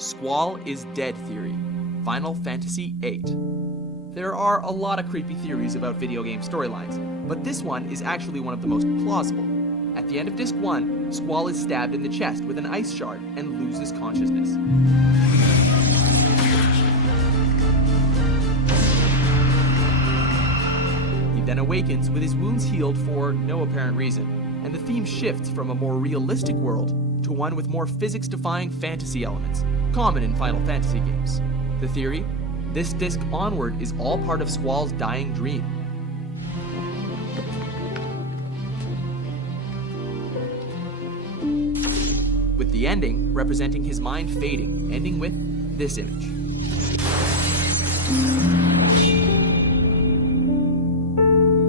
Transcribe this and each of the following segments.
Squall is dead theory, Final Fantasy VIII. There are a lot of creepy theories about video game storylines, but this one is actually one of the most plausible. At the end of Disc 1, Squall is stabbed in the chest with an ice shard and loses consciousness. He then awakens with his wounds healed for no apparent reason, and the theme shifts from a more realistic world to one with more physics-defying fantasy elements, common in Final Fantasy games. The theory? This disc onward is all part of Squall's dying dream. With the ending representing his mind fading, ending with this image.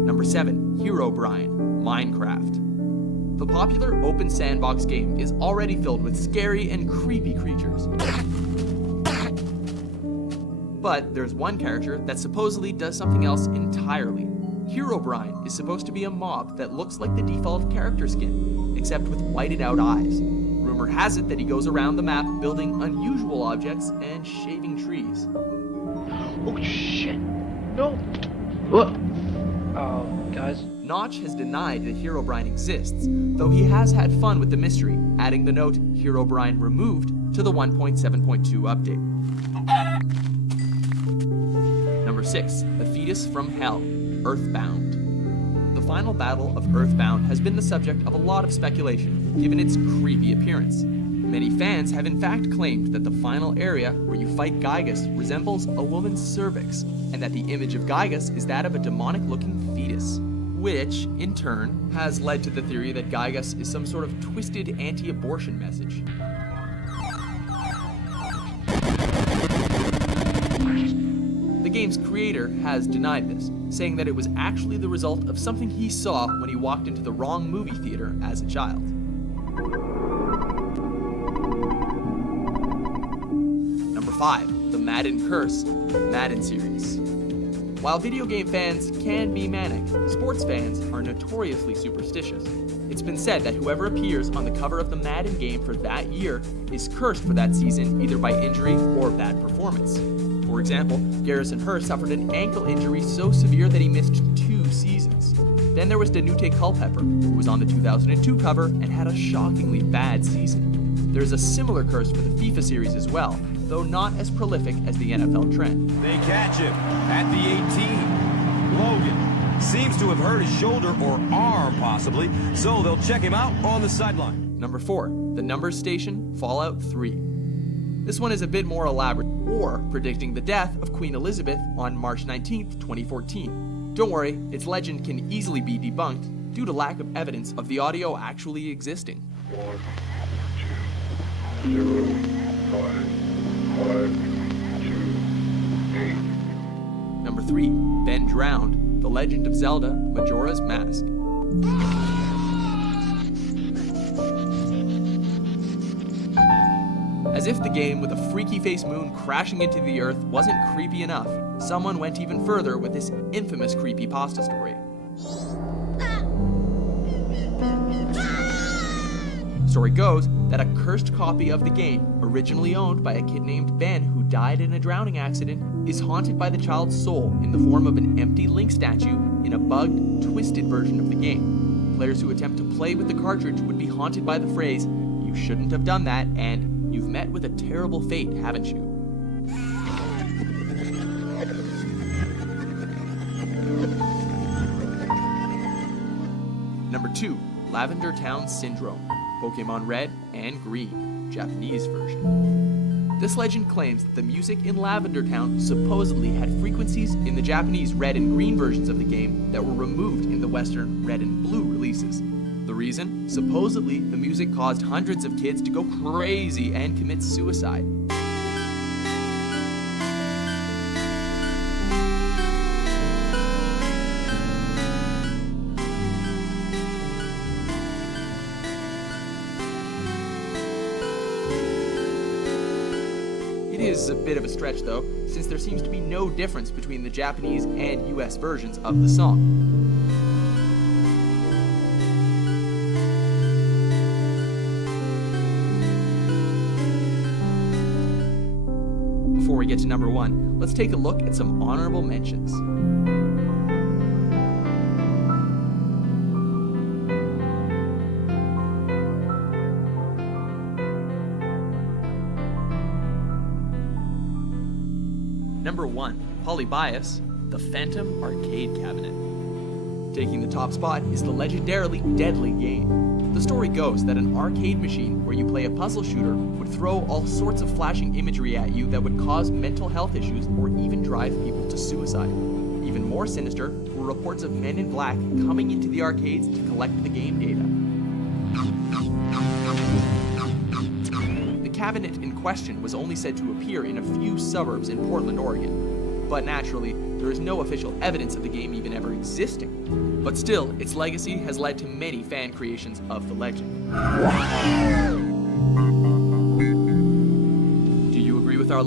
Number 7, Herobrine, Minecraft. The popular open sandbox game is already filled with scary and creepy creatures. But there's one character that supposedly does something else entirely. Herobrine is supposed to be a mob that looks like the default character skin, except with whited out eyes. Rumor has it that he goes around the map building unusual objects and shaving trees. Oh shit! No! What? Guys? Notch has denied that Herobrine exists, though he has had fun with the mystery, adding the note Herobrine removed to the 1.7.2 update. Number 6, The Fetus from Hell, Earthbound. The final battle of Earthbound has been the subject of a lot of speculation, given its creepy appearance. Many fans have in fact claimed that the final area where you fight Gygus resembles a woman's cervix, and that the image of Gygus is that of a demonic-looking fetus, which, in turn, has led to the theory that Gygus is some sort of twisted anti-abortion message. The game's creator has denied this, saying that it was actually the result of something he saw when he walked into the wrong movie theater as a child. Number 5, The Madden Curse, Madden series. While video game fans can be manic, sports fans are notoriously superstitious. It's been said that whoever appears on the cover of the Madden game for that year is cursed for that season either by injury or bad performance. For example, Garrison Hurst suffered an ankle injury so severe that he missed 2 seasons. Then there was Danute Culpepper, who was on the 2002 cover and had a shockingly bad season. There's a similar curse for the FIFA series as well, though not as prolific as the NFL trend. They catch him at the 18. Logan seems to have hurt his shoulder or arm possibly, so they'll check him out on the sideline. Number 4, The Numbers Station, Fallout 3. This one is a bit more elaborate, or predicting the death of Queen Elizabeth on March 19th, 2014. Don't worry, its legend can easily be debunked due to lack of evidence of the audio actually existing. 1, 2, 0, 5, 2, 8. Number 3, Ben Drowned, The Legend of Zelda, Majora's Mask. As if the game with a freaky face moon crashing into the earth wasn't creepy enough, someone went even further with this infamous creepypasta story. Story goes that a cursed copy of the game, originally owned by a kid named Ben who died in a drowning accident, is haunted by the child's soul in the form of an empty Link statue in a bugged, twisted version of the game. Players who attempt to play with the cartridge would be haunted by the phrase, "You shouldn't have done that," and "You've met with a terrible fate, haven't you?" Number 2, Lavender Town Syndrome, Pokemon Red and Green, Japanese version. This legend claims that the music in Lavender Town supposedly had frequencies in the Japanese Red and Green versions of the game that were removed in the Western Red and Blue releases. The reason? Supposedly, the music caused hundreds of kids to go crazy and commit suicide. It is a bit of a stretch though, since there seems to be no difference between the Japanese and US versions of the song. before we get to number 1, let's take a look at some honorable mentions. Number 1, Polybius, the Phantom Arcade Cabinet. Taking the top spot is the legendarily deadly game. The story goes that an arcade machine where you play a puzzle shooter would throw all sorts of flashing imagery at you that would cause mental health issues or even drive people to suicide. Even more sinister were reports of men in black coming into the arcades to collect the game data. The cabinet in question was only said to appear in a few suburbs in Portland, Oregon. But naturally, there is no official evidence of the game even ever existing. But still, its legacy has led to many fan creations of the legend.